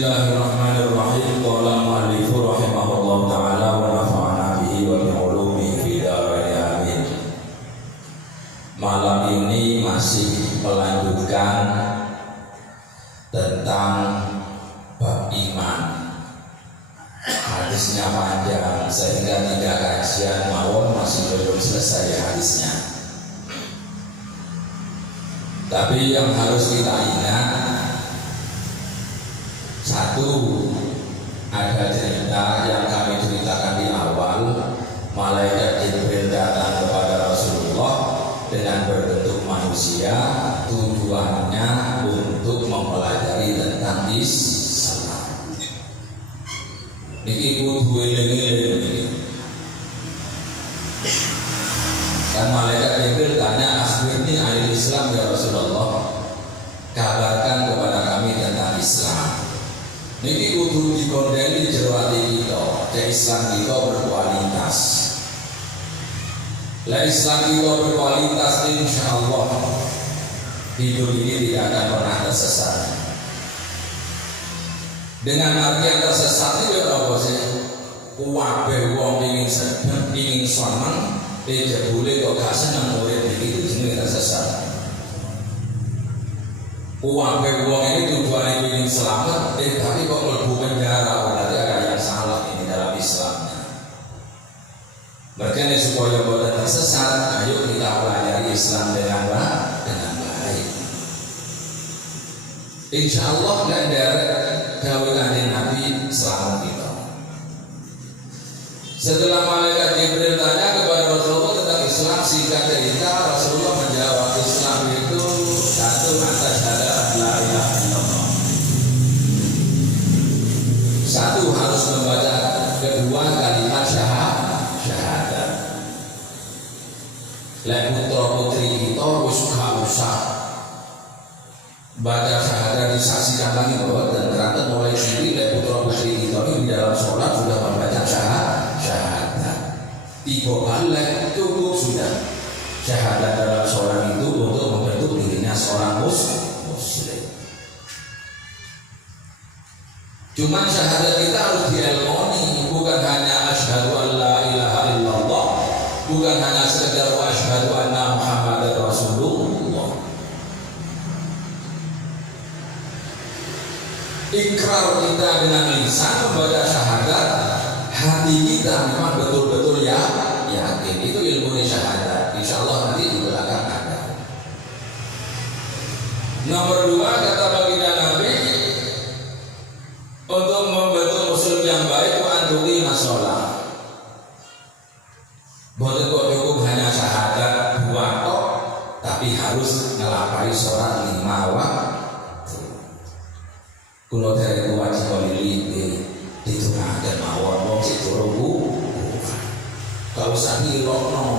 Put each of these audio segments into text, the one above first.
Bismillahirrahmanirrahim. Qala mu'allifu rahimahullah ta'ala wa nafa'ana bihi wa bi'ulumihi fi dharain amin. Malam ini masih melanjutkan tentang bab iman. Hadisnya panjang sehingga tidak kajian mawon masih belum selesai hadisnya. Tapi yang harus kita ingat, satu, ada cerita yang kami ceritakan di awal. Malaikat Jibril datang kepada Rasulullah dengan berbentuk manusia, tujuannya untuk mempelajari tentang Islam. Niki kudu eling-eling. Dan malaikat Jibril tanya, "Akhirni ahli Islam ya Rasulullah, kabarkan kepada kami tentang Islam." Niki kudu dikondeni jero ati kita, Islam kita berkualitas. Lah Islam kita berkualitas, insyaallah hidup ini tidak akan pernah tersesat. Dengan artian tersesat itu apa sih? Kabeh wong pengin sedeng, pengin selamat, jebule kok gak seneng urip iki jenenge tersesat. Kabeh wong ini tujuannya ingin selamat, tapi kok mlebu penjara, berarti ada yang salah ini dalam Islamnya. Makanya supaya boten tersesat, ayo kita pelajari Islam dengan baik. Insya Allah nggak ada dawuh Kanjeng Nabi selamat kita. Setelah malaikat Jibril tanya kepada Rasulullah tentang Islam, singkat cerita Rasulullah menjawab, Islam itu satu, atas syahadat la ilaha illallah. Satu, harus membaca kedua kalimat syahadat. Lek putra putri kita wis usah baca syahadat disaksikan lagi bahwa dan ternyata mulai sini lek putra putri kita ini di dalam sholat sudah membaca syahadat. Tiga balik cukup sudah. Syahadat dalam sholat itu untuk membentuk dirinya seorang muslim. Cuman syahadat kita harus dielmoni, bukan hanya asyhadu an la ilaha illallah, bukan hanya sekedar wa asyhadu anna muhammadar rasulullah. Ikrar kita dengan lisan membaca syahadat, hati kita memang betul-betul yakin. Itu ilmu syahadat. Insya Allah nanti di belakang ada. Nomor dua, kata baginda Nabi, untuk membentuk muslim yang baik, wa antuqi masolah. Boten kok cukup hanya syahadat dua tok, tapi harus ngelapai sholat 5 waktu. Kulo dari kewajiban ini ditunggakan mawon wong sing durung kau usah ngilokno,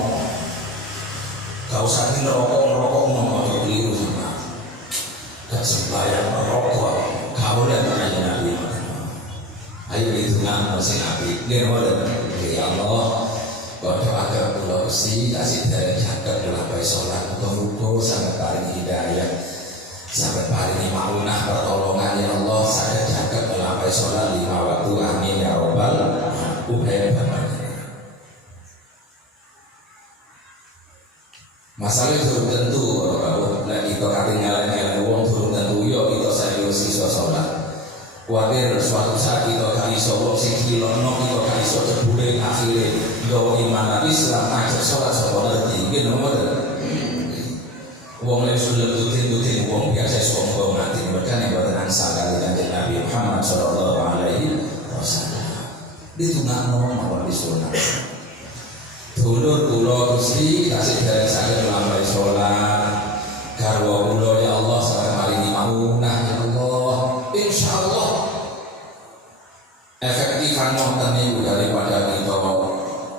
kau usah ngerokok aja keliru sama. Gak sembahyang merokok, kau dan Kanjeng Nabi. Ayo ditunggang masing Nabi. Ya Allah, kau doakan kula Gusti kasih dari jagat melampaui sholat, muga-muga sangat paling hidayah, sampai paling maunah pertolongan ya Allah, saya jagat melampaui sholat 5 waktu. Amin ya robbal alamin. Masalah itu tentu kalau lagi kita kate nyala-nyala wong durung tentu yo kita saya siswa sholat. Kuwatir suatu saat kita gak iso wong sing dilono, kita gak iso jebule akhire nggawa iman Islam ajak sholat sapa ngerti iki nomor. Wong lek sudah tutin wong biasa sombong mati mereka boten ansal kali Kanjeng Nabi Muhammad sallallahu alaihi wasallam. Ditungakno mawon disunat. Dulur kula Gusti kasih dereng saged nglampahi sholat garwa kula ya Allah saged maringi maunah ya Allah. Insyaallah efektifan wonten niku daripada kita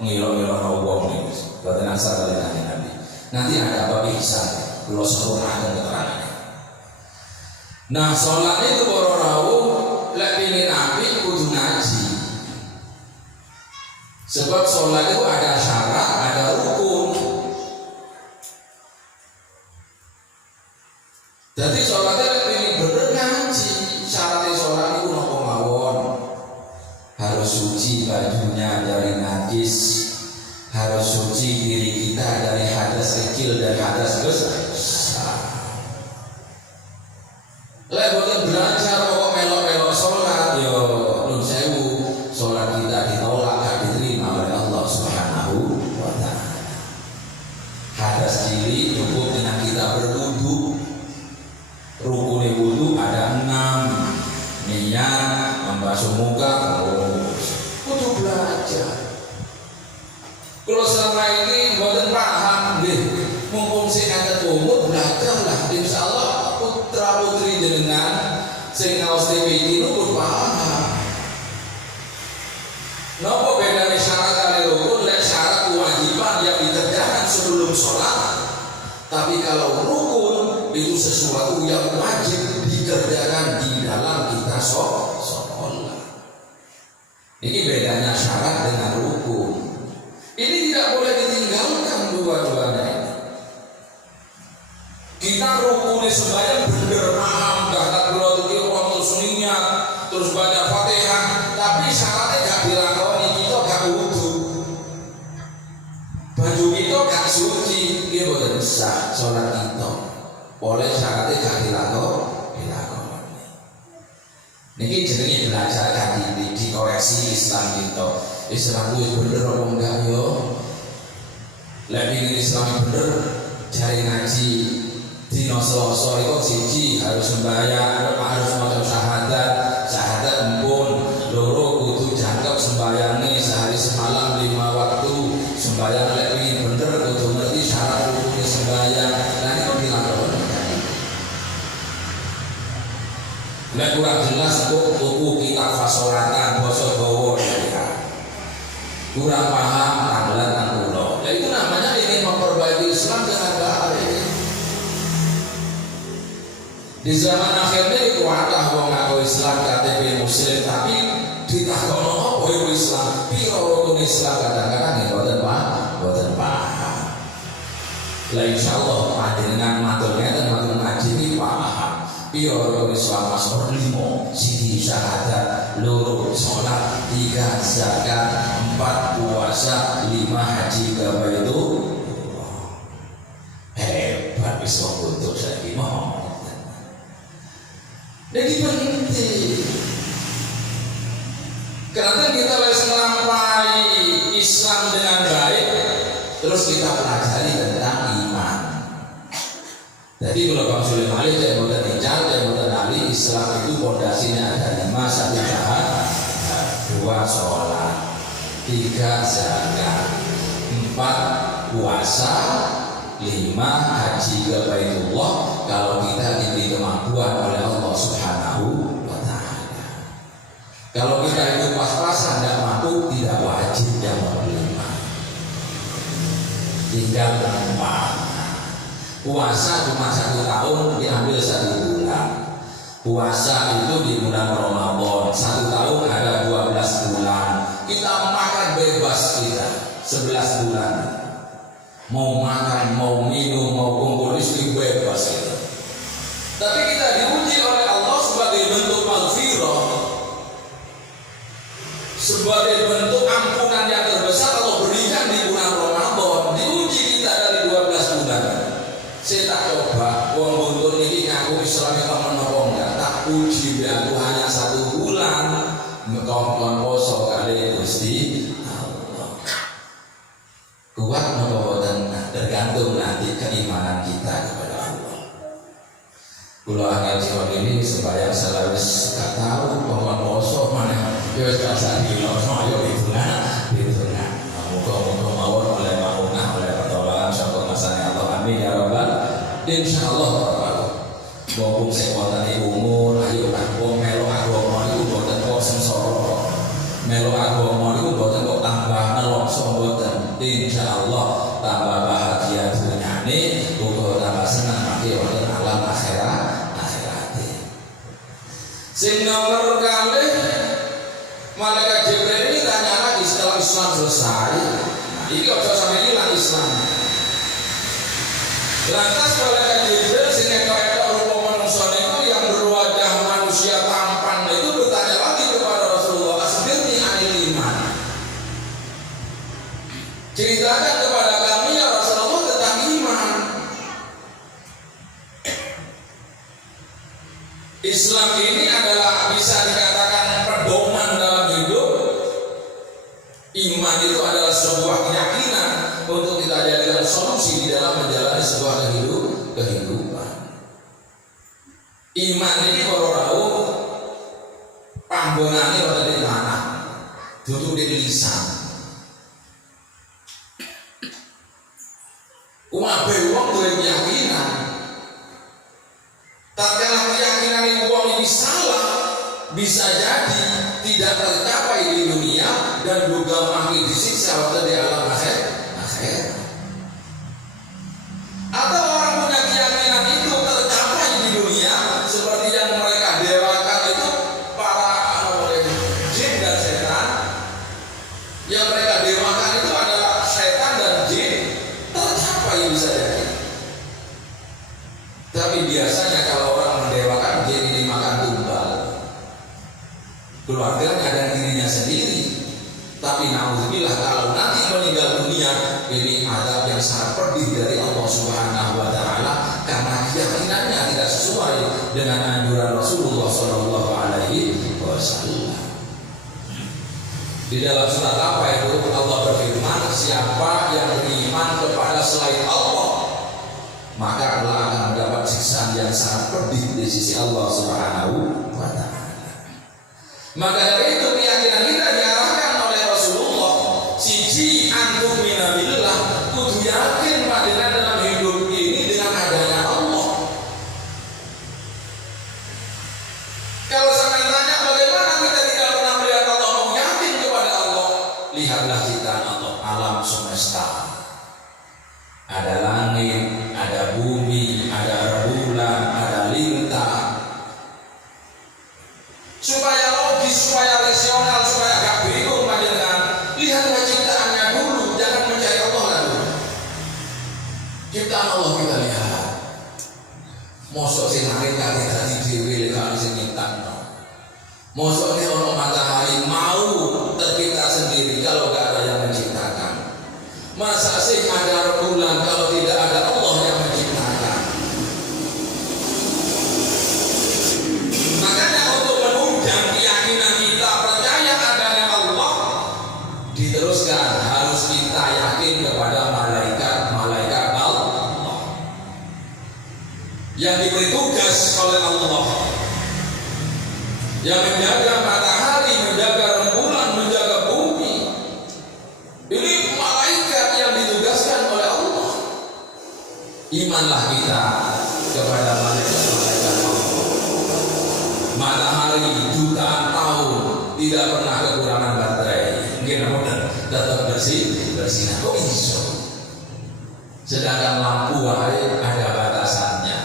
ngilo-ngilo wong niku. Boten asal kali Kanjeng Nabi. Nanti ada apa ihsan kula sempurnakan keterangannya. Nah, sholat itu para rawuh lek pengin apik kudu ngaji. Sebab sholat itu ada syarat, ada rukun. Jadi sholatnya ini bener ngaji. Syaratnya sholat itu nopo najis, harus suci diri kita dari hadas kecil dan hadas besar. Lek boten belajar kok melok-melok sholat, yo nun sewu, sholat kita ditolak, gak diterima oleh Allah Subhanahu wa ta'ala. Hadas cilik cukup dengan kita berwudu. Rukun wudu ada 6. Niat, membasuh muka, kudu belajar. Kalau selama ini boten paham, mumpung sing angkat umur belajarlah. Insyaallah putra putri jenengan sing ngaos TPI pun paham. Napa bedane syarat kali rukun? Lek syarat kewajiban yang dikerjakan sebelum sholat. Tapi kalau rukun itu sesuatu yang wajib dikerjakan di dalam kita sholat. Ini bedanya syarat dengan rukun. Ini tidak boleh ditinggalkan dua-duanya. Kita rukun sembahyang bener paham, gak perlu tuh orang terus niat, terus baca Fatihah, tapi syaratnya gak dilakoni, kita gak wudu. Baju kita gak suci, dia boten sah sholat kita. Boleh syaratnya gak dilakoni. Niki jenenge belajar kaji dikoreksi Islam kita. Islam itu bener apa enggak yo? Lek ingin Islam bener, cari ngaji. Dino Selasa itu siji harus sembahyang, harus maca syahadat empun, loro kudu jangkep sembayange sehari semalam 5 waktu. Sembayang lek ingin bener kudu ngerti syarat rukun sembayang. Nah itu dilakoni. Lek kurang jelas kok tuku kitab fasolatan basa Jawa ya. Kurang paham tanggalan nang kula. Ya itu namanya ingin memperbaiki Islam dengan baik. Di zaman akhir ini kuatah wong ngaku Islam KTP Muslim, tapi ditakokno apa itu Islam? Piro rukun Islam kadang-kadang boten paham. Lah insyaallah panjenengan matur ngeten matur ngaji iki paham. Piro rukun Islam masuk 5, siji syahadat, loro salat, 3 zakat, 4 puasa, 5 haji ke Baitullah. Hebat wis wong kudu saiki mah. Jadi penting. Karena kita harus melampai Islam dengan baik, terus kita pelajari tentang iman. Jadi kalau Bang Sulim Ali saya mau terbicara, saya mau terali Islam itu fondasinya ada 5, 1 syahadat, 2 sholat, 3 zakat, 4 puasa, 5 haji ke Baitullah. Kalau kita diberi kemampuan oleh Allah Subhanahu wa ta'ala. Kalau kita itu pas-pasan tidak mampu, tidak wajib yang menerima. Tinggal gampang. Puasa cuma 1 tahun diambil 1 bulan. Puasa itu di bulan Ramadan 1 tahun ada 12 bulan. Kita makan bebas kita 11 bulan. Mau makan, mau minum, mau kumpul istri bebas kita. Tapi kita diuji oleh Allah sebagai bentuk maghfirah, sebagai bentuk ampunan yang terbesar Allah berikan di bulan Ramadan. Diuji kita dari 12 bulan. Saya tak coba, wong buntut ini ngaku Islam itu menapa enggak? Tak uji aku hanya 1 bulan, ngekon poso kali Gusti Allah. Kuat napa boten? Tergantung nanti keimanan kita kepada Allah. Kula ngaji ini sembahyang selawis gak tahu pokok poso mana. Ya wis kasar dilo ayo dituna. Muga-muga mawon oleh maunah oleh pertolongan saka masane Allah. Amin ya rabbal. Insyaallah taala. Mumpung sing wonten umur ayo lah wong melu agama niku boten kok sengsara. Melu agama niku boten kok tambah nelongso boten. Insyaallah tambah bahagia dunyane, uga tambah senang mati wonten alam akhirat. Sing nomor kali malaikat Jibril ini tanya lagi setelah Islam selesai. Nah, ini ojo sampai hilang Islam. Lantas malaikat Jibril sing etok-etok rupa manusia itu yang berwajah manusia tampan itu bertanya lagi kepada Rasulullah, "Asbirni anil iman." Islam ini adalah bisa dikatakan pedoman dalam hidup. Iman itu adalah sebuah keyakinan untuk kita jadikan solusi di dalam menjalani sebuah kehidupan. Iman ini kalau tahu panggonane ora di mana, duduk di lisan. Kabeh wong duwe keyakinan. Tatkala keyakinan ini wong ini salah, bisa jadi tidak tercapai di dunia dan juga makin disiksa waktu di alam akhirat. Atau orang punya keyakinan itu tercapai di dunia seperti yang mereka dewakan itu para jin dan setan. Yang mereka dewakan itu adalah setan dan jin, tercapai bisa jadi. Tapi biasanya kalau orang mendewakan jin ini makan tumbal, keluarganya dan dirinya sendiri. Tapi naudzubillah kalau nanti meninggal dunia, ini adab yang sangat pedih dari Allah Subhanahu wa taala karena keyakinannya tidak sesuai dengan anjuran Rasulullah sallallahu alaihi wasallam. Di dalam surat apa itu Allah berfirman, siapa yang beriman kepada selain Allah maka Allah akan mendapat siksaan yang sangat pedih di sisi Allah Subhanahu wa taala. Maka dari itu keyakinan kita diarahkan oleh Rasulullah, siji antum minabillah, kudu yakin padahal dalam hidup ini dengan adanya Allah. Kalau saya tanya bagaimana kita tidak pernah melihat Allah, mau yakin kepada Allah, lihatlah ciptaan Allah, alam semesta. Ada langit, ada bumi, ada bulan, ada lintang. Supaya logis, supaya rasional, supaya gak bingung panjenengan, lihatlah ciptaannya dulu, jangan mencari Allah dulu. Ciptaan Allah kita lihat. Mosok sing langit kate dadi dhewe lek sing nyiptakno. Mosok nek ono matahari mau tercipta sendiri kalau gak ada yang menciptakan. Masa sih ada bulan kalau tidak ada Allah yang menciptakan? Makanya untuk menunjang keyakinan kita percaya adanya Allah, diteruskan harus kita yakin kepada malaikat Allah yang diberi tugas oleh Allah, yang menjaga matahari, menjaga rembulan, menjaga bumi. Ini malaikat yang ditugaskan oleh Allah. Imanlah kita kepada malaikat Allah. Matahari jutaan tahun tidak pernah kekurangan baterai. Mungkin tetap bersih. Kok iso? Sedangkan lampu ada batasannya.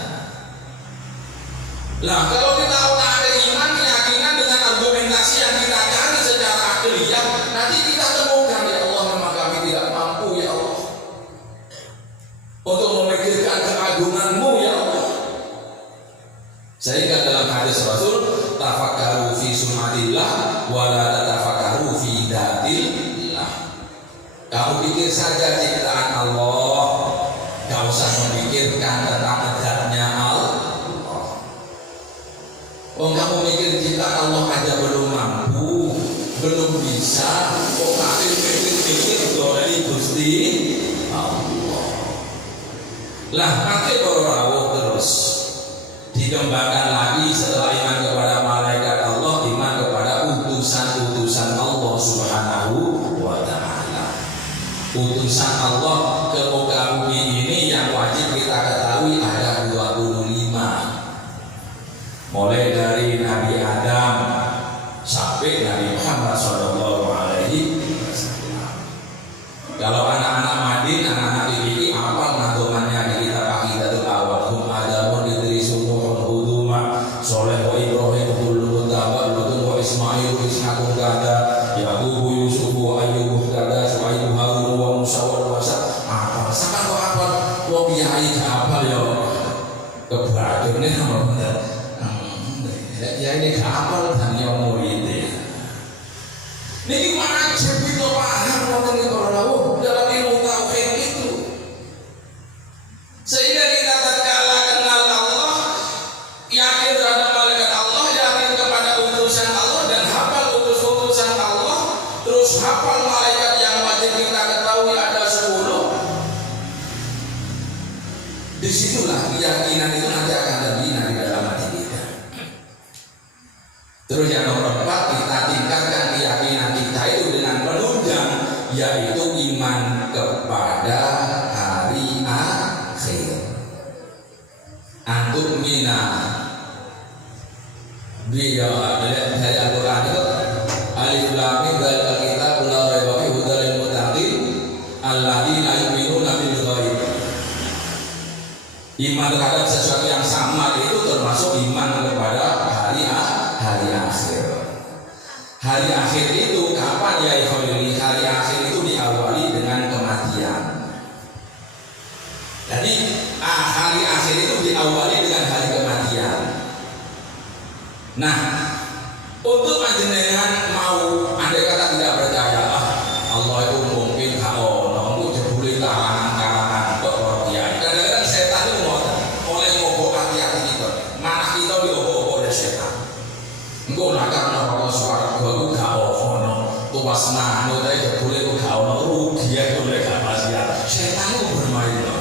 Nah, kalau kita ada iman, keyakinan dengan argumentasi yang kita cari secara akliyah, nanti kita temukan ya Allah memang kami tidak mampu ya Allah untuk memikirkan keagungan-Mu ya Allah. Sehingga dalam hadis Rasul, tafakkaru fi sunnatillah wa la tatafakkaru fi datillah. Kamu pikir saja ciptaan Allah, gak usah memikirkan tentang adatnya Allah. Oh, kamu mikir ciptaan Allah aja belum mampu, belum bisa, kok masih pikir dari Gusti Allah. Lah, pakai rawuh terus dikembangkan lagi setelah iman kepada malaikat Allah, iman kepada utusan-utusan Allah Subhanahu wa taala. Utusan Allah ke muka bumi ini yang wajib kita ketahui ada 25. Mulai dari Nabi Adam sampai Nabi Muhammad sallallahu alaihi wasallam. Kalau anak-anak Madin, anak-anak ini apa nadomannya di kitab Aqidatul Awal, hum Adamun Idrisun Nuhun Huduma Soleh wa Ibrahim kulluhum tabat Lutun wa Ismail Ishaqun kada Yaqub Yusuf wa Ayyub kada Su'aib Harun wa Musa wa Wasa. Apa sampean kok apa wong kiai hafal ya kebahagiaane nomor bener. Ya ini gak hafal dan yang murid. Niki mana itu paham wonten ing para dalam ilmu tauhid itu. Sehingga kita tatkala kenal Allah, yakin terhadap malaikat Dia dari Al-Quran itu Alif Lam Mim dzalikal kitabul la raiba fihi hudal lil muttaqin alladzina yu'minuna bil ghaib. Iman terhadap sesuatu yang sama itu termasuk iman kepada hari akhir. Hari akhir itu kapan ya ikhwani? Hari akhir itu diawali dengan kematian. Jadi hari akhir itu diawali dengan hari kematian. Nah, untuk panjenengan mau andai kata tidak percaya Allah itu mungkin kalau untuk jebule kalangan kok ya. Kadang-kadang setan itu oleh ngobok hati-hati kita. Mana kita diobok oleh setan. Engko nak karena apa suara gua gak ono. Tuwas nang utai jebule kok gak ono rugi ya oleh gak pasti. Setan itu bermain loh.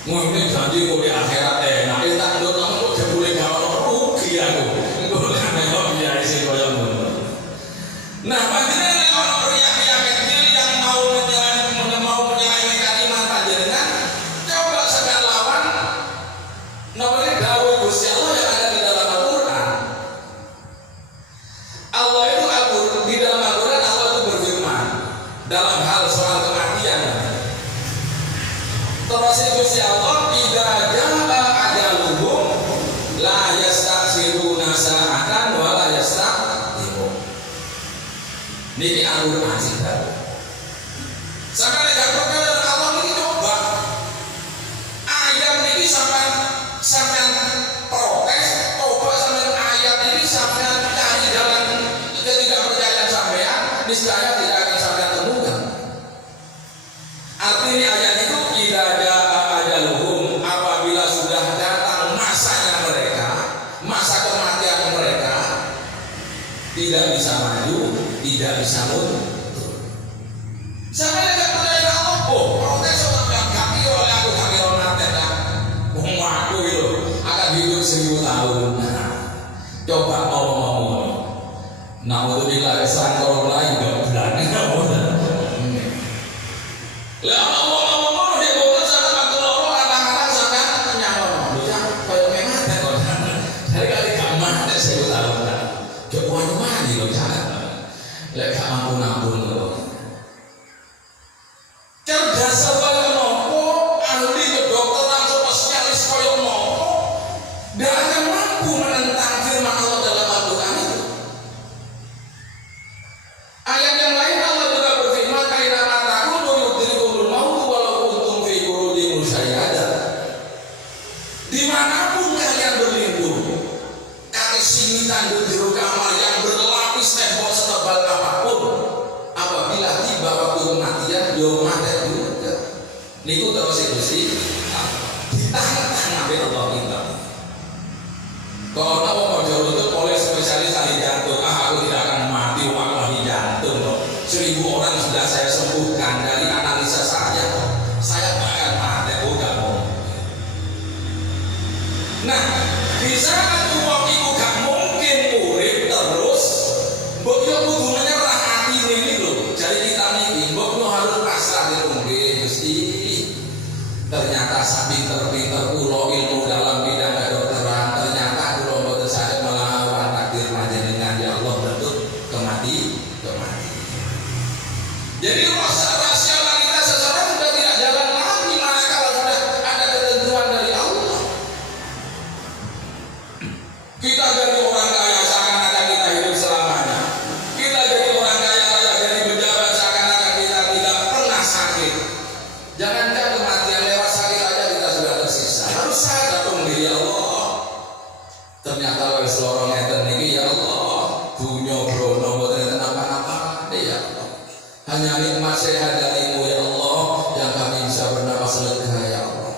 Mungkin janji oleh akhirat enak, tak ndok kok jebule gak ono rugi aku. Engko kan kok biasa sing koyo ngono. Nah, panjenengan ono riak-riak kecil yang mau menyelewengkan iman panjenengan, coba sekali lawan namanya dawuh Gusti Allah yang ada di dalam Al-Qur'an. Allah itu di dalam Al-Qur'an Allah itu berfirman dalam hal soal kematian. Terus Gusti Allah tidak jaa ajaluhum la yastakhiruna sa'atan wa la yastaqdimun. Niki Al-Qur'an sing baru. Sampai gak percaya Allah ini coba ayat ini sampai protes, coba sampai ayat ini sampai cari jalan ketidakpercayaan sampean, niscaya tidak akan sampai temukan. Artinya ayat itu tidak ada ajaluhum, apabila sudah datang masanya mereka, masa kematian mereka, tidak bisa maju, tidak bisa mundur. Sampai tidak percaya Allah, protes orang kami oleh aku kami orang dah. Aku itu akan hidup 1000 tahun. Coba ngomong-ngomong. Naudzubillah kesan orang lain gak berani ngomong. Lah ngomong-ngomong dia boten sangat waktu loro anak-anak sangat nyalon. Lho ya koyo mate kok. Dari kali gak mate 1000 tahun. Coba wani lho jangan. Lek gak mampu-mampu lho. Cerdas kaya nopo, ahli kedokteran spesialis kaya nopo, dan akan mampu menentang firman Allah dalam Al-Quran itu. Ayat yang lain Allah juga berfirman, "Aina ma takunu yudrikumul maut walau kuntum fi burujin musyayyadah." Dimanapun kalian berlindung, kami simitan jero kamar yang berlapis tembok setebal apapun. Apabila tiba waktu kematian, yo mati juga. Niku terus Gusti ditahan oleh Allah kita. Kalau tahu mau jauh oleh spesialis ahli jantung, aku tidak akan mati waktu ahli jantung. 1000 orang sudah saya sembuhkan dari analisa saya bahkan mati gak mau. Nah, di saat uang itu gak mungkin urip terus, mbok yo kudu menyerah hati ini lho. Jadi kita niki mbok harus pasrah di mungkin Gusti. Ternyata pinter-pinter kula ilmu dalam bidang kedokteran, ternyata kula mboten saged melawan takdir panjenengan ya Allah bentuk kematian. Jadi rasionalitas seseorang sudah tidak jalan lagi manakala sudah ada ketentuan dari Allah. Kita jadi orang kaya seakan-akan kita hidup selamanya. Kita jadi orang kaya raya, jadi pejabat seakan-akan kita tidak pernah sakit. Jangankan kematian lewat sakit aja kita sudah tersiksa. Harus sadar dong diri Allah. Ternyata wis loro ngeten niki ya Allah. Dunya brono mboten enten apa-apa. Ya Allah. Hanya nikmat sehat darimu ya Allah yang kami bisa bernapas lega ya Allah.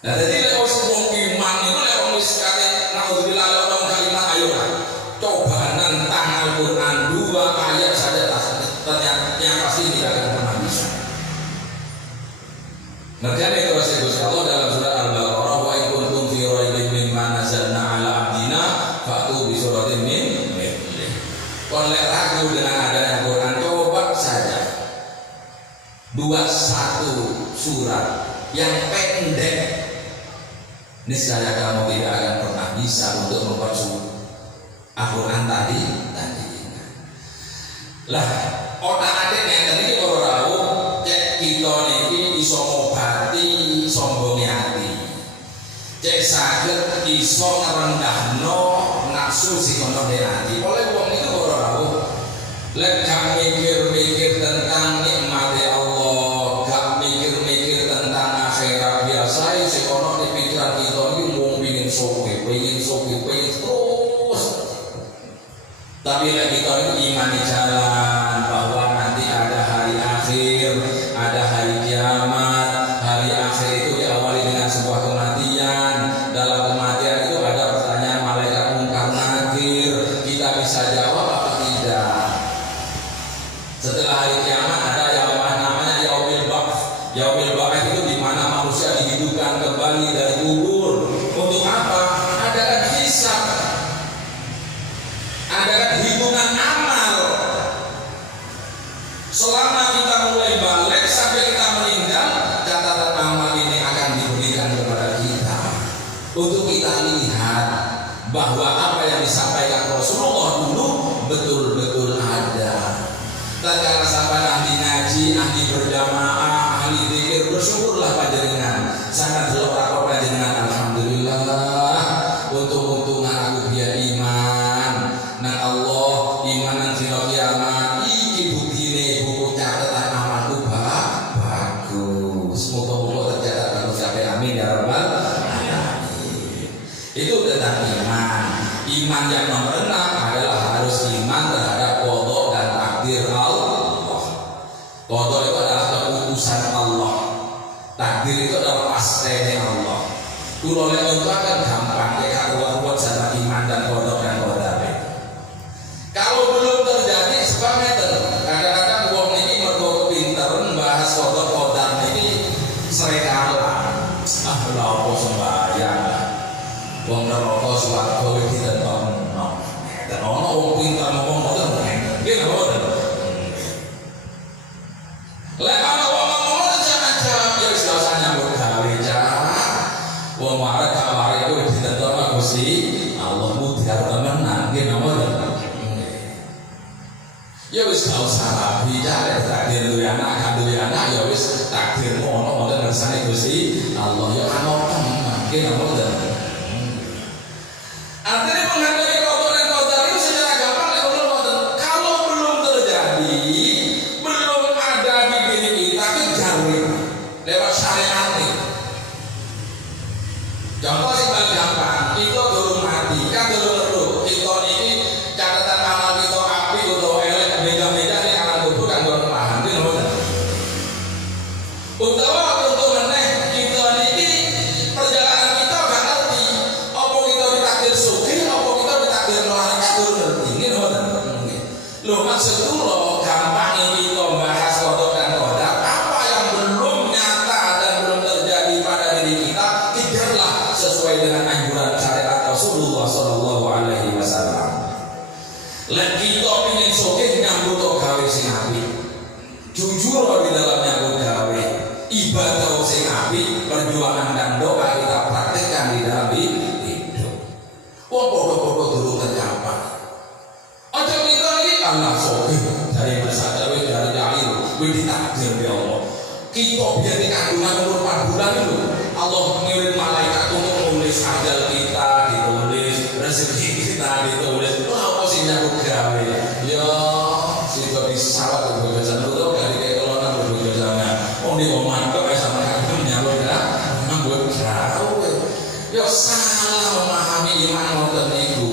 Nah jadi lek wis wong iman itu lek wong wis kate naudzubillah lek wong kalimat ayo coba nentang Al-Qur'an 2 ayat saja ternyata yang pasti tidak akan pernah bisa. Ngerti itu Gusti Allah dalam surah Al-Baqarah, wa in kuntum fi raibin mimma nazzalna ala abdina fa'tu bi suratin min mithlihi. Kalau ragu dengan adanya Al-Quran, coba saja niscaya kamu tidak akan pernah bisa untuk mempersulit Al-Quran tadi. Lah, otak-atik ngeten iki ora rawuh cek kita niki iso ngobati sombonge ati. Cek saged iso ngrendahno nafsu sing ana ning ati. Oleh wong niku ora rawuh lek gak mikir-mikir tentang nikmate Allah, gak mikir-mikir tentang akhirat biasa sing ana ning pikiran kita iki mung pengin soge terus. Tapi lek kita imani jalan bahwa nanti ada hari akhir, ada hari kiamat. Hari akhir itu diawali dengan sebuah kematian. Dalam kematian itu ada pertanyaan malaikat mungkar nakir. Kita bisa jawab apa tidak? Setelah hari kiamat ada yang namanya yaumil ba'ts. Yaumil ba'ts itu di mana manusia dihidupkan kembali dari kubur. Untuk apa? Ada kan hisab. Ada hitungan amal. Selama kita mulai balik sampai kita meninggal, catatan amal ini akan diberikan kepada kita untuk kita lihat bahwa apa yang disampaikan Rasulullah dulu betul-betul ada. Tatkala sampai ahli ngaji, ahli berjamaah, ahli zikir, bersyukurlah panjenengan. Sangat delok panjenengan, alhamdulillah. Untung-untungan aku biar iman nang Allah, imanan dina kiamat iki buktine buku catatan amalku bagus. Semoga tercatat bagus sampai amin ya rabbal alamin. Itu tentang iman. Iman yang nomor 6 adalah harus iman terhadap qada dan takdir Allah. Qada itu adalah keputusan Allah. Takdir itu adalah pastene Allah. Kulo lek akan gampang kayak kuat sama iman dan qada dan qadar. Kalau belum terjadi sebabnya kadang-kadang wong ini mergo pinter bahas qadar niki sering kalah. Lha opo sembayang. Wong neraka swarga wis ditentokno. Dan ono wong pinter ngomong ngoten. Nggih ngoten. Lek ana wong ngomong jangan jawab ya wis gak usah nyambut gawe cah. Wong wae gak wae itu ditentokno Gusti Allah mudhar temenan. Nggih ngoten. Ya wis gak usah rabi cah, takdir duwe anak, kan duwe anak ya wis takdirmu ono wonten ngersane Gusti Allah ya anoten mangke ngoten. Artinya menghargai qada dan qadar itu secara gampang ngoten. Kalau belum terjadi, belum ada di diri kita kejawi lewat syariat ini. Contoh sing paling gampang, kita durung mati, kan durung weruh. Kita niki catatan amal kita api utawa elek beda-beda ning alam kubur kan durung paham iki ngoten. Utawa untuk meneh kita niki perjalanan kita gak ngerti apa kita ditakdir sugih apa kita ditakdir melarat durung ngerti nggih ngoten. Lho maksud kula gampang iki kita bahas qada dan qadar apa yang belum nyata dan belum terjadi pada diri kita kejarlah sesuai dengan anjuran syariat Rasulullah sallallahu alaihi wasallam. Lek kita ingin sugih nyambut gawe sing apik. Jujur di dalam nyambut gawe. Ibadah sing apik, perjuangan dan doa kita praktekkan di dalam hidup. Wong padha-padha durung tercapai. Aja kita iki Allah sugih dari masa wis dari air wis ditakdir ya Allah. Kita biar di kandungan umur 4 bulan itu Allah mengirim malaikat untuk menulis ajal kita, ditulis rezeki kita, ditulis. Apa sih nyambut gawe? Ya, situ di sawah bojo jane utawa dari kayak kolonan bojo jane. Wong di omah kok sama kabeh nyambut nyambut gawe. Ya salah memahami iman ngoten niku.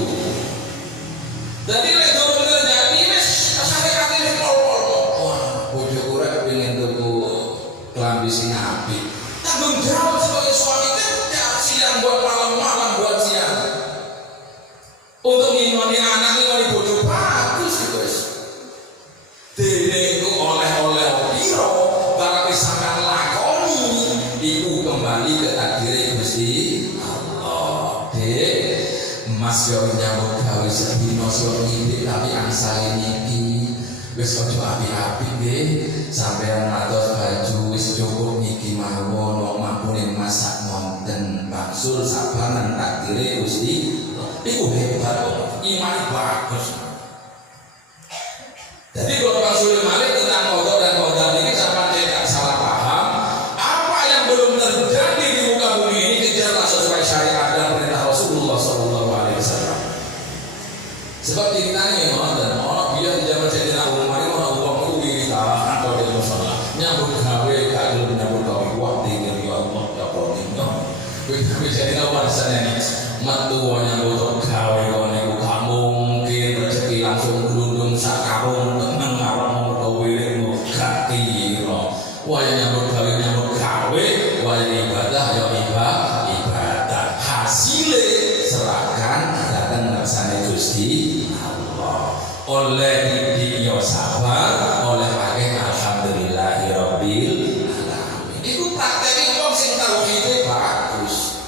Jadi lek durung terjadi wis kasane-kasane pol-pol. Wah, bojo kurang pengen tuku klambi sing apik. Tanggung jawab sebagai suami kerja siang buat malam buat siang. Untuk ngimoni anak ngimoni bojo bagus itu wis. Dene iku oleh-oleh piro barang wis sampean lakoni iku kembali ke takdir Gusti Allah. Mas yo nyambut gawe sedina sok ngindik tapi angsale niki wis aja api-api nggih sampeyan matos baju wis cukup niki mawon wong mampune masak wonten Pak wangsul sabar nang takdire Gusti. Iku hebat kok, iman bagus. Jadi kalau Bang Suli Malik tentang qada dan qadar ini sampai tidak salah paham, apa yang belum terjadi di muka bumi ini tidaklah sesuai syariat dan perintah Rasulullah SAW. Sebab ceritanya memang dan orang dia di zaman Sayyidina Umar ini orang uang itu ditahan atau di musola nyambut gawe kalau nyambut gawe waktu ini ya Allah ya Allah. Kita Sayyidina Umar sana ini matu nyambut gawe kau niku gak mungkin rezeki langsung gelundung sak karung tenang ngarang mau wiling gak kira. Wah nyambut gawe wah ibadah ya ibadah hasilnya serahkan datang ngersane Gusti Allah. Oleh dia sabar, oleh pakai alhamdulillahirabbil alamin. Iku praktek wong sing tauhide bagus.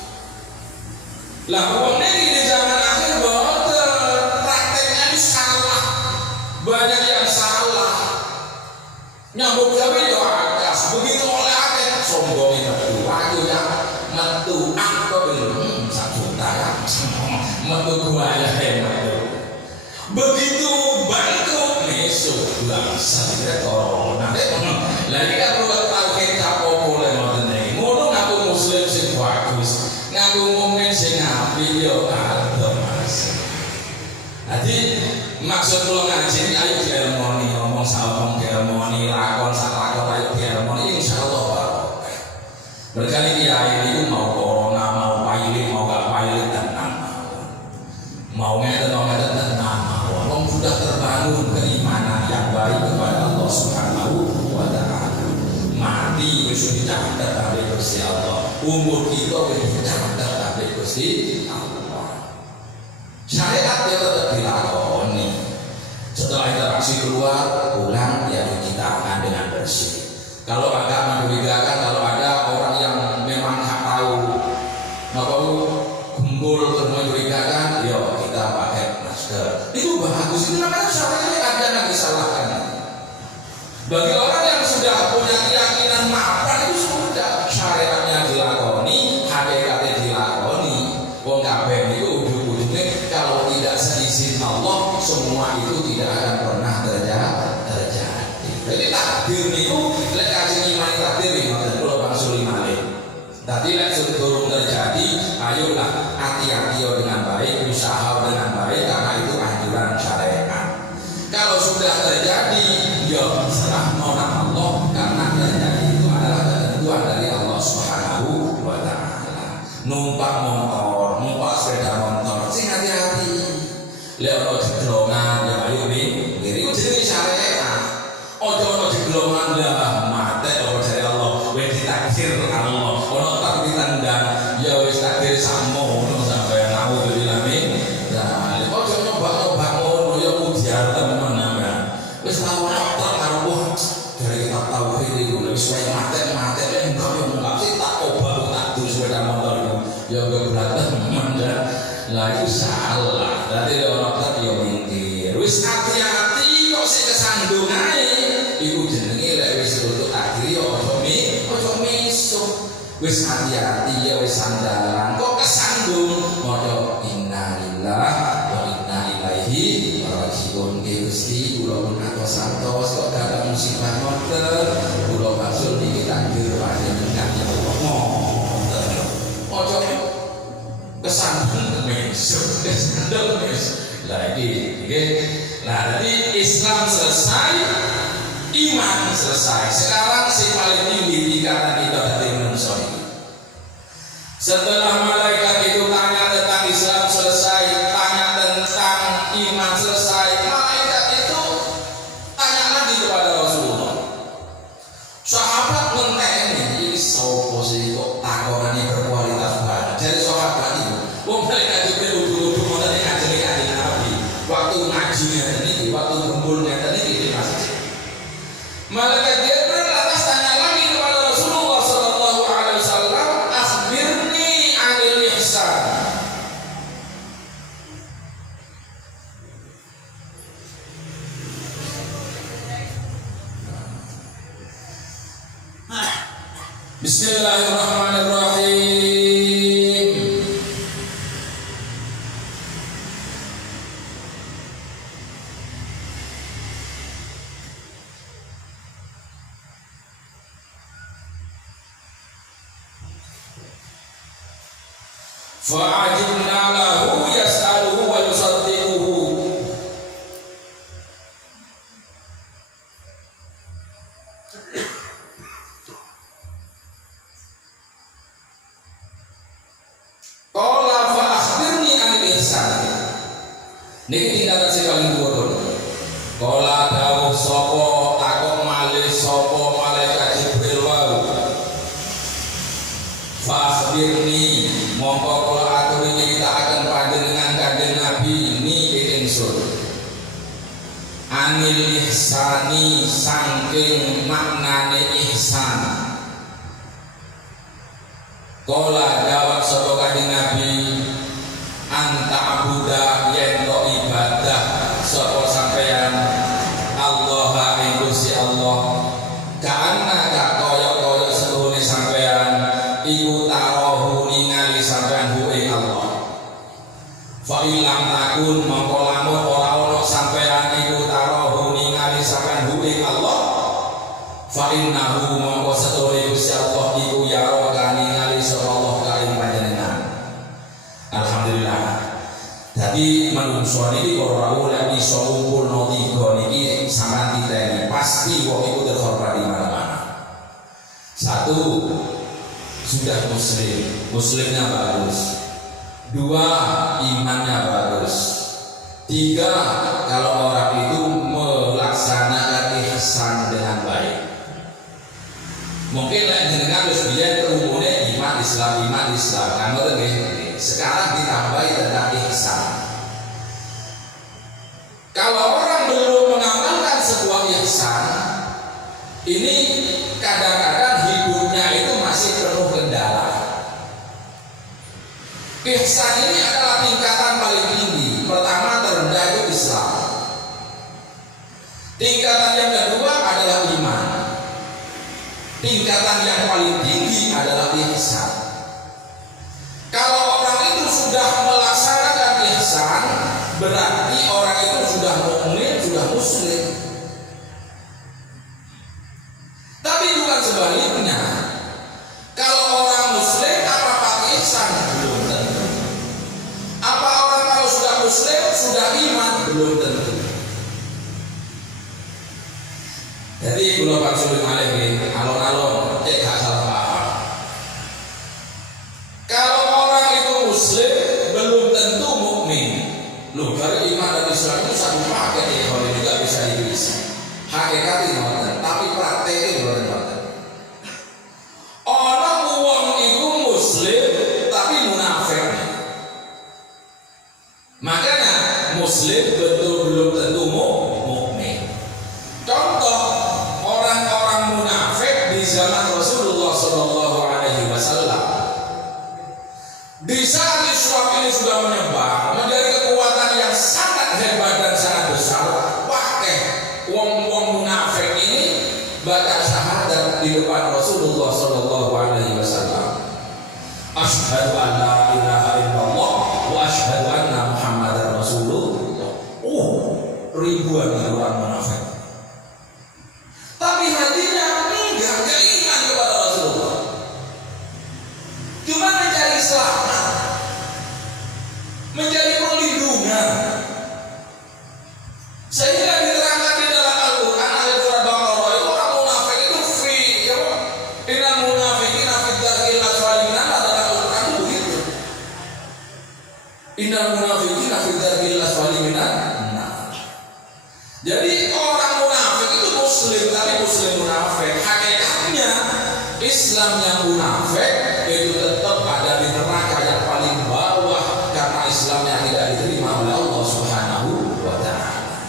Lah wong ini di zaman akhir boten prakteknya ini salah. Banyak yang salah. Nyambut gawe yo akas, begitu oleh akeh sombongin metu. Aku yang metu aku belum 1 juta ya. Metu buaya hemat. Begitu bangkrut mesuk bangsa tidak corona. Lagi kan perlu tahu kita boleh ngoten iki. Ngono ngaku muslim sing bagus. Ngaku mukmin sing apik yo kalem Mas. Jadi maksud kula ngaji ayo dielmoni ngomong sama dielmoni lakon sak lakon ayo dielmoni insyaallah barokah. Berkali kiai niku mau corona mau pilot mau gak pilot tenang. Mau ngeten tenang. Wong sudah terbangun keimanan yang baik kepada Allah Subhanahu wa taala. Mati wis dicatet kali Gusti Allah. Umur kita wis dicatet kali Gusti Allah. Syariat dia tetap dilakoni. Setelah interaksi keluar, pulang ya cuci tangan dengan bersih. Kalau agak mencurigakan, kalau ada orang yang memang tak tahu, napa kumpul mencurigakan, yo kita pakai masker. Itu bagus, itu namanya syariat ada yang disalahkan. Bagi orang yang sudah punya keyakinan maafkan itu sudah syariatnya dilakoni, hakikatnya dilakoni. Wong kabeh itu ujung-ujungnya kalau tidak seizin Allah semua itu tidak akan pernah terjadi. Jadi takdir itu lek kaji imani takdir ngoten kula Bang Suli Malik. Tadi lek durung terjadi, ayolah hati-hati dengan baik, usaha dengan baik karena itu anjuran syariat. Kalau sudah terjadi, ya serah nona Allah karena terjadi itu adalah ketentuan dari Allah Subhanahu wa taala. Numpak motor, numpak sepeda motor, sing hati-hati. Lek ono jeglongan ya ayo ngiri jenenge syariat. Ojo ono jeglongan lah mate apa dari Allah, wis ditakdir Allah. Ono tak ditandang ya wis takdir samo ngono sampai nawu bilami. Nah, ojo nyoba-nyoba ngono ya ujian temen nambah. Wis tau tak karo dari kita tahu iki wis wae mate enggak yo enggak sih tak coba tak dus sepeda motor itu. Ya berat temen lah itu salah. Dadi ono tak yo mikir. Wis hati-hati kok sik kesandung ae. Iku jenenge lek wis untuk takdir yo ojo misuk. Wis hati-hati ya wis sandaran kok kesandung maca innalillahi wa inna ilaihi rajiun. Gusti kula pun atos kok dadak musibah ngoten kula maksud iki takdir panjenengan ya Allah. Ojo kesandung misuk lagi. Nah, jadi Islam selesai, iman selesai. Sekarang si paling tinggi tingkatan kita dari manusia ini. Setelah malaikat itu tanya tentang Islam selesai, tanya tentang iman selesai, malaikat itu tanya lagi kepada Rasulullah. Sahabat ngenteni ini sopo sih kok takonane berkualitas banget. Jadi sahabat itu, wong malaikat Jibril udah modal ngajeni kanjeng Nabi. Waktu ngajinya ini, waktu kumpulnya tadi di masjid. Malaikat Jibril lantas tanya lagi kepada Rasulullah sallallahu alaihi wasallam, "Akhbirni 'anil ihsan." Bismillahirrahmanirrahim. Fa'ajibna lahu yas'aluhu wa yusaddiquhu. Qala fa akhbirni an ihsan. Niki tingkatan sing paling dhuwur. Qala dawuh sapa takon malih sapa malaikat Jibril wau. Fa akhbirni mongko kula aturi nyritakaken panjenengan Kanjeng Nabi niki ingsun. Anil ihsani saking maknane ihsan. Qala jawab sapa Kanjeng Nabi anta abuda yen to ibadah sapa sampeyan Allah ing Gusti Allah kana kaya setuhune sampeyan iku tarohu ningali sampeyan hu ing Allah fa ilam takun mongko lamun ora ana sampeyan iku tarohu ningali sampeyan hu ing Allah fa innahu mongko setuhune Gusti Allah iku ya ningali sapa Allah ka ing panjenengan. Alhamdulillah. Jadi manungsa niki para rawuh lek iso ngumpul tiga niki sampeyan titeni pasti wong iku terhormat di mana-mana. Satu, sudah muslimnya bagus. Dua, imannya bagus. Tiga, kalau orang itu melaksanakan ihsan dengan baik. Mungkin lek jenengan wis biyen umumnya iman Islam kan ngoten nggih. Sekarang ditambahi tentang ihsan. Kalau orang belum mengamalkan sebuah ihsan, ini kadang-kadang hidupnya itu masih penuh kendala. Ihsan ini adalah tingkatan paling tinggi. Pertama terendah itu Islam. Tingkatan yang kedua adalah iman. Tingkatan yang paling tinggi adalah ihsan. Kalau orang itu sudah melaksanakan ihsan, berarti orang itu sudah mukmin, sudah muslim. Tapi bukan sebaliknya. Kalau orang muslim apa pakai ihsan? Belum tentu. Apa orang kalau sudah muslim sudah iman? Belum tentu. Jadi kalau Pak Sulit Malik alon-alon, gak salah paham. Kalau orang itu muslim belum tentu mukmin. Loh, kalau iman dan Islam itu satu paket ya, kalau juga bisa dipisah. Hakikatnya ngoten, tapi prakteknya ngoten. Orang wong itu muslim tapi munafik. Makanya muslim betul belum tentu mukmin. Contoh orang-orang munafik di zaman Rasulullah SAW. Di saat Islam ini sudah menyebar menjadi kekuatan yang sangat hebat dan sangat besar, pakai wong-wong munafik ini baca syahadat di depan Rasulullah SAW. Asyhadu an la ilaha illallah wa asyhadu anna Muhammadar Rasulullah. Ribuan orang munafik. Tapi hatinya enggak iman kepada Rasulullah. Cuma mencari selamat, mencari perlindungan. Sehingga diterangkan di dalam Al-Quran ayat surat Baqarah itu orang munafik itu innal munafiqina fi dzarkil asfali minan nar. Dalam Al-Quran itu begitu. Innal munafiqina fi dzarkil asfali minan nar. Jadi orang munafik itu muslim tapi muslim munafik. Hakikatnya Islam yang munafik itu tetap ada di neraka yang paling bawah karena Islamnya tidak diterima oleh Allah Subhanahu wa Ta'ala.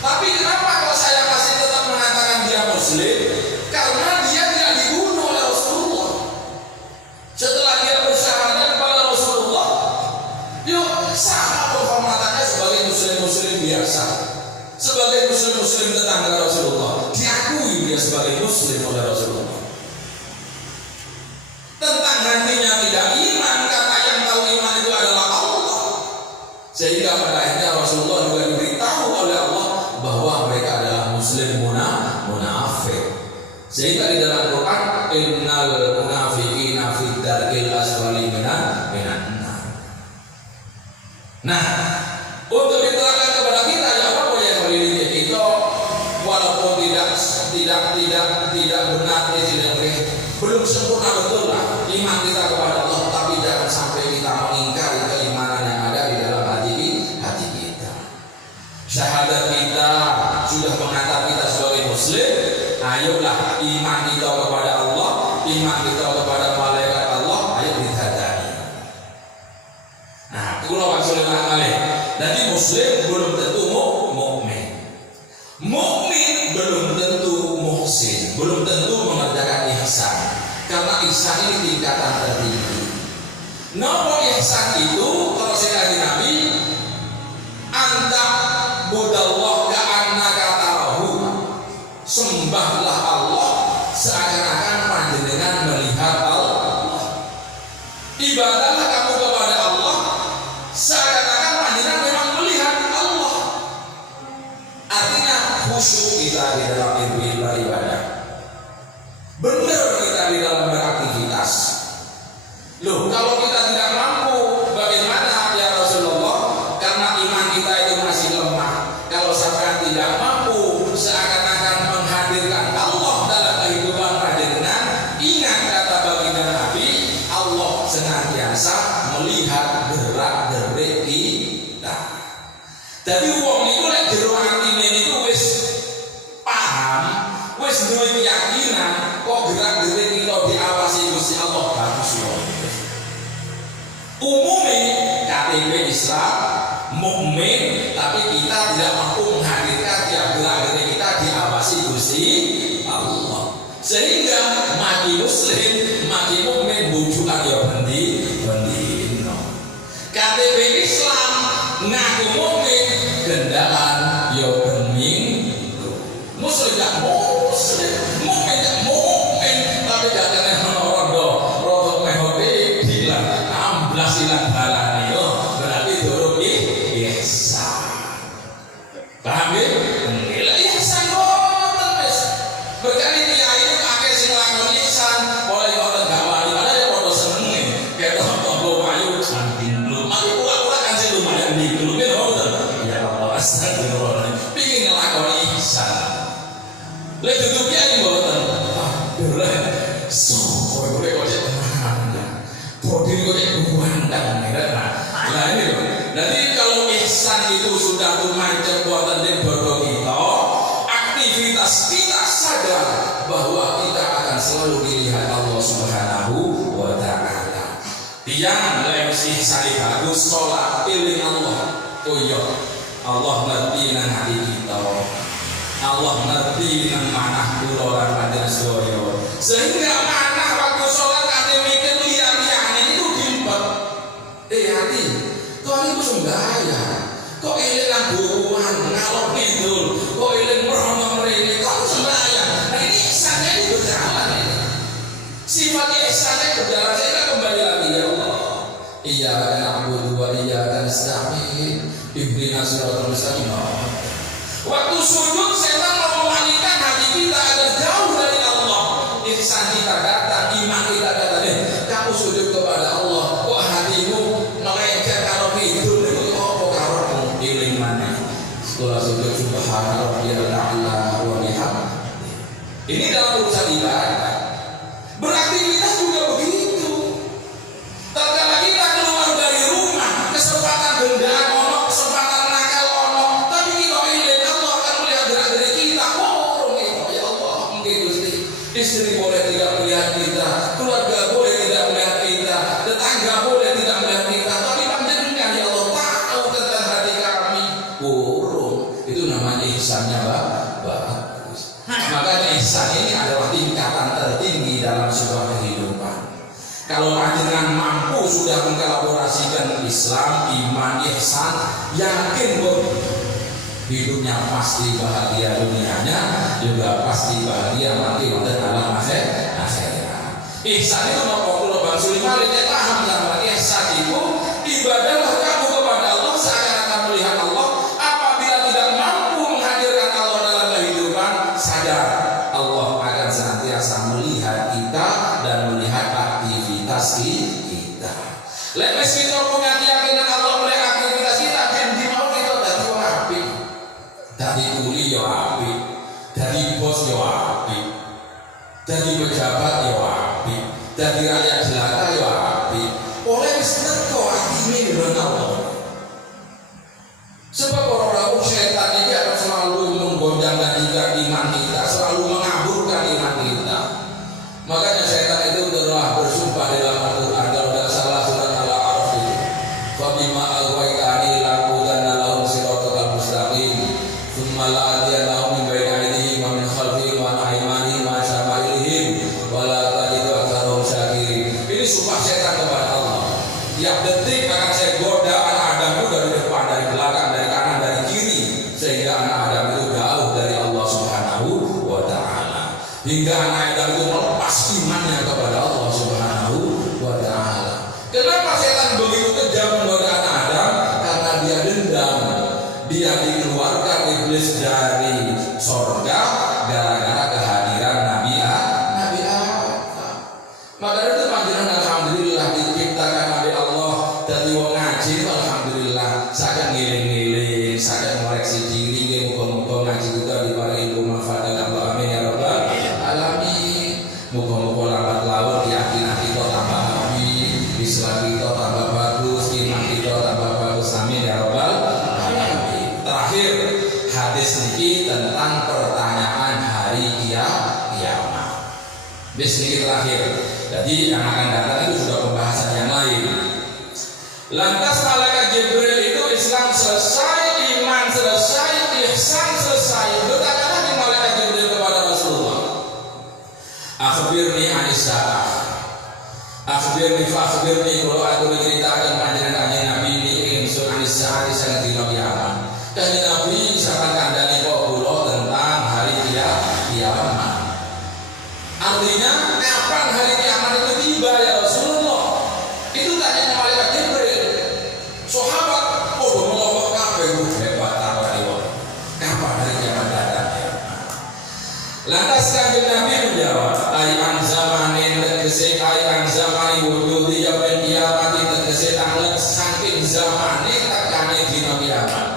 Tapi kenapa kok saya masih tetap mengatakan dia muslim? Karena dia tidak dibunuh oleh Rasulullah. Setelah dia bersyahadat kepada Rasulullah, yuk sama penghormatannya sebagai muslim-muslim biasa, sebagai muslim-muslim tetangga Rasulullah, diakui dia sebagai muslim oleh Rasulullah. Tentang hatinya tidak iman karena yang tahu iman itu adalah Allah. Sehingga pada akhirnya Rasulullah juga diberitahu oleh Allah bahwa mereka adalah muslim munafik. Sehingga di dalam Quran innal munafiqina fi dzarkil asfali minan Nah, untuk diterangkan kepada kita ya apa boleh melindungi kita walaupun tidak benar belum sempurna betul lah iman kita kepada Allah, tapi jangan sampai kita mengingkari keimanan yang ada di dalam hati kita. Syahadat kita sudah mengantar kita sebagai muslim. Ayolah iman kita kepada Allah, iman kita kepada malaikat Allah, ayo dihadani. Nah, kula wasulillah alaih. Jadi muslim belum tentu mukmin. Mukmin belum tentu muhsin, belum tentu mengerjakan ihsan. Karena ihsan ini tingkatan tertinggi. Napa ihsan itu kalau sekali Nabi anta budallah ka'annaka tarahu. Sembahlah Allah seakan-akan panjenengan melihat Allah. Ibadahlah kamu kepada Allah seakan-akan panjenengan memang melihat Allah. Artinya khusyuk kita di dalam beribadah. Benar kita di dalam beraktivitas. Loh, kalau kita tidak mampu bagaimana ya Rasulullah? Karena iman kita itu masih lemah. Kalau sampai tidak mampu seakan-akan menghadirkan Allah dalam kehidupan panjenengan, ingat kata baginda Nabi, Allah senantiasa melihat gerak-gerik kita. Jadi wong itu lek jero atine niku wis paham, wis duwe keyakinan kok gerak-gerik kita diawasi Gusti Allah, bagus ya. Umumnya KTP Islam mukmin, tapi kita tidak mampu menghadirkan tiap gerak-gerik kita diawasi Gusti Allah. Sehingga mati muslim, mati mukmin bujukan ya bendi. KTP Islam ngaku mukmin, gendalan ya bening. Muslim gak muslim, mukmin gak mukmin, tapi katanya orang rodo mehode bilang amblas ilang balane yo, berarti durung ihsan. Paham ya? Nggih ihsan ngoten wis. Berkali kiai itu akeh sing lakoni ihsan, oleh ngoten gak wani, ada yang padha senenge. Ketok tonggo ayu samping lu. Mati pula kan sing lumayan dikelu ben ngoten. Ya Allah, astagfirullah. Pingin nglakoni ihsan. Lek duduk kiai mboten. Aduh, sopo kowe kok tenan. Bodi kok kuandang nah ini loh. Jadi kalau ihsan itu sudah tumancep buatan di bodoh kita, aktivitas kita sadar bahwa kita akan selalu dilihat Allah Subhanahu wa ta'ala. Tiang lek ihsan bagus sholat eling Allah. Oh iya, Allah ngerti nang hati kita. Allah ngerti nang manah kula lan panjenengan sedaya. Sehingga manah waktu sholat ate mikir liya-liyane itu dimpet. Hati, kok ini sembahyang, kok eling buruan ngalor ngidul, kok eling merono mrene, kok sembahyang. Nah ini ihsannya ini berjalan ini. Sifat ihsannya berjalan, sehingga kembali lagi ya Allah. Iyyaka na'budu wa iyyaka nasta'in. Ihdinas siratal mustaqim. Waktu sujud setan memalingkan hati kita agar jauh dari Allah. Ihsan kita datang, iman kita datang. Kamu sujud kepada Allah, kok hatimu ngelengket karo kidul niku apa karo eling maneh. Setelah sujud subhanallah ta'ala wa bihamdihi. Ini dalam urusan ibadah. Beraktivitas juga begitu. Tatkala kita keluar dari rumah, kesempatan gendaan ono, kesempatan nakal ono, tapi kita eling Allah akan melihat gerak-gerik kita. Oh, ya Allah, mungkin Gusti. Istri boleh tidak melihat kita, keluarga boleh tidak melihat kita, tetangga boleh tidak melihat kita, tapi panjenengan ya Allah tahu tentang hati kami. Burung itu namanya ihsannya bagus. Makanya ihsan ini adalah tingkatan tertinggi dalam sebuah kehidupan. Kalau panjenengan mampu sudah mengkolaborasikan Islam, iman, ihsan, yakin bahwa hidupnya pasti bahagia dunianya, juga pasti bahagia nanti wonten alam akhirat. Ihsan itu nopo kula Bang Sulaiman nek paham sama ihsan itu ibadahlah kamu kepada Allah seakan-akan melihat Allah. Apabila tidak mampu menghadirkan Allah dalam kehidupan, sadar Allah akan senantiasa melihat kita dan melihat aktivitas kita. Lek wis kita punya keyakinan Allah melihat aktivitas TV ya apik, dadi bos ya apik, dadi pejabat ya apik, dadi rakyat jelata ya apik. Oleh wis teko atine lho Allah. Sebab orang-orang setan ini akan selalu menggoncang-gancingkan iman kita, selalu mengaburkan iman kita. Makanya setan itu telah bersumpah dalam Al-Quran, kalau tidak salah surat Al-A'raf itu, Fabima aghwaytani laqudanna lahum siratal mustaqim, tsumma la'atiyannahum min bayni aydihim wa min khalfihim wa an aymanihim wa an shama'ilihim wa la tajidu aktsarahum syakirin. Ini sumpah setan kepada Allah. Tiap detik akan saya goda anak Adam itu dari depan, dari belakang, dari kanan, dari kiri, sehingga anak Adam itu jauh dari Allah Subhanahu wa Ta'ala, hingga anak Adam itu melepas imannya kepada Allah Subhanahu wa Ta'ala. Kenapa setan begitu kejam menggoda anak Adam? Karena dia dendam, dia dikeluarkan iblis dari surga gara-gara kehadiran Nabi Adam. Maka itu panggilan alhamdulillah diciptakan oleh Allah dan wong ngaji. Alhamdulillah saya ngiling-ngiling, saya ngoreksi diri, muga-muga ngaji kita diparingi ilmu manfaat dan Allah, amin ya rabbal alamin. Muga-muga lambat laun keyakinan kita tambah apik, Islam kita tambah bagus, iman kita tambah bagus, amin ya rabbal alamin. Terakhir, hadis ini tentang pertanyaan hari kiamat. Bismillah terakhir. Jadi yang akan datang itu sudah pembahasan yang lain. Lantas malaikat Jibril itu Islam selesai, iman selesai, ihsan selesai. Bertanya lagi malaikat Jibril kepada Rasulullah, akhbirni anisa'ah, akhbirni fa'akhbirni, kalau aku diceritakan panjenengan Nabi ini ingsun anisa'ah di sana dina kiamat. Dan Nabi sangat kandani kok kula tentang hari kiamat. Artinya kapan hari kiamat itu tiba ya Rasulullah? Itu tanya malaikat Jibril. Sahabat ngomong kabeh hebat apa iki. Kapan hari kiamat datang? Lantas kanjeng Nabi menjawab, ayat zamanin tegese ayat zamani wujudi yaumil kiamat tegese tanglet saking zamane tekane dina kiamat.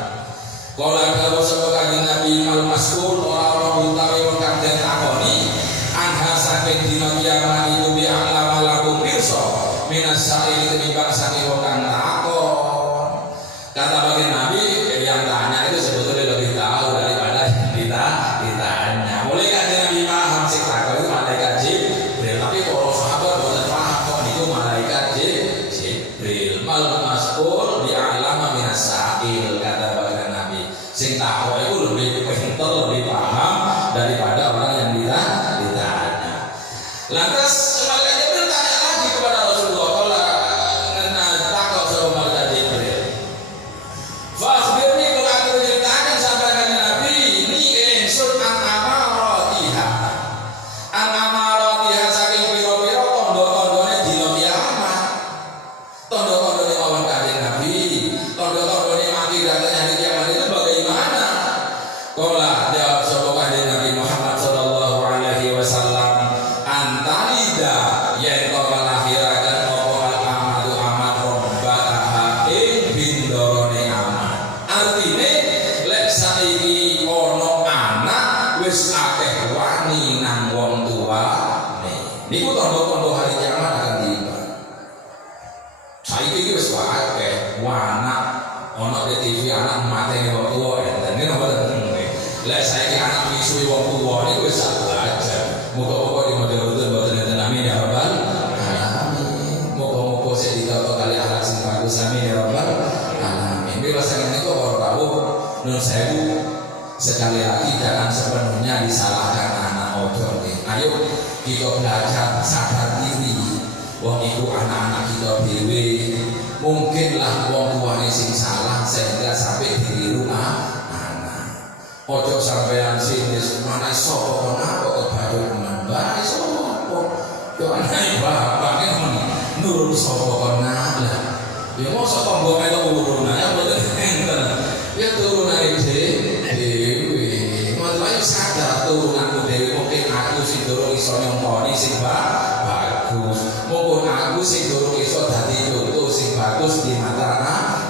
Kala kalau sapa kanjeng Nabi al mas'ul orang utawi wong kang den takoni anha saking dina kiamat itu bi alama lakum pirsa minas sa'il tinimbang saking wong kang takon. Kata bagian Nabi, yang tanya itu sebetulnya lebih tahu daripada yang ditanya. Mulai kanjeng Nabi paham sing takon itu malaikat Jibril, tapi para sahabat boten paham kok niku malaikat Jibril. Mal mas'ul bi alama minas sa'il, kata bagian Nabi. Sing takon itu lebih pintar, lebih paham daripada orang yang ditanya. Lantas malaikat Jibril tanya lagi kepada Rasulullah, kalau takut sama malaikat Jibril, fa'akhbirni, kalau aku ceritakan sampai dengan Nabi ini ingsun an amaratiha saking piro-piro tondo-tondone dina kiamat. Tondo-tondone awan kanjeng Nabi, tondo-tondone mati datangnya hari kiamat itu bagaimana? Kala jawab sapa kanjeng Nabi Muhammad sallallahu alaihi wasallam, antalida yen kok melahiraken apa al-amatu amat robbataha ing bindorone amat. Artine lek saiki ana anak wis akeh wani nang wong tuane. Niku tanda-tanda hari kiamat akan tiba. Saiki iki wis akeh anak ana di TV anak mateni wong tuwa enten napa ten. Lek saiki anak misui wong tuwa niku wis aja. Muga-muga di model boten enten, amin ya rabbal alamin. Muga-muga sing ditata kali akhlak sing bagus, amin ya rabbal alamin. Bila saking niku para rawuh nun sewu, sekali lagi jangan sepenuhnya disalahkan anak ojo nggih. Ayo kita belajar sadar diri. Wong iku anak-anak kita dhewe. Mungkinlah wong tuane sing salah sehingga sampai ditiru anak. Ojo sampean sing wis mana sapa ana kok badhe menambah sapa. Yo anak bapake nurun sapa kena lah. Ya mosok tangga melu urunan ya mboten enten. Ya turunane dhewe. Malah sadar turunanku dhewe mungkin aku sing durung iso nyontoni sing bagus. Mungkin aku sing durung iso dadi contoh sing bagus di mata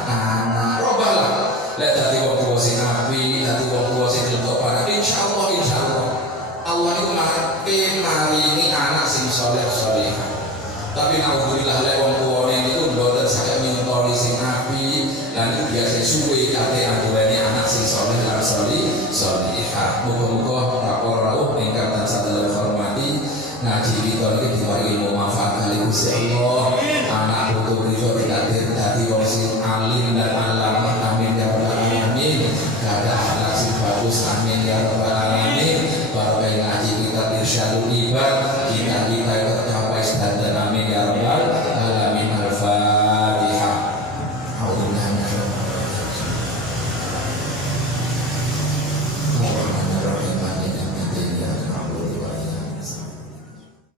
anak. Robalah. Lek dadi wong tuwa sing apik, dadi wong tuwa sing contoh para jenengan iki biasa suwe kate anduweni anak sing saleh lan salihah. Muga-muga para rawuh ingkang tansah dalam hormati ngaji kita iki diwaringi ilmu manfaat kali Gusti Allah. Anak putu kita dadi wong sing alim dan